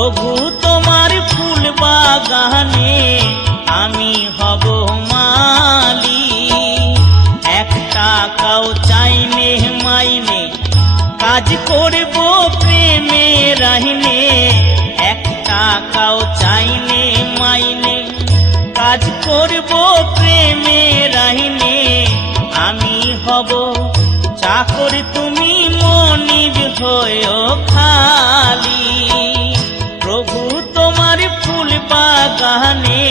প্রভু তোমার ফুল বাগানে আমি হব মালি। এক টাকাও চাইনে মাইনে কাজ করব প্রেমে রাহিনে এক টাকাও চাইনে মাইনে কাজ করব প্রেমে রাহিনে আমি হব চাকর, তুমি মনিব হয়েও খালি বাগানে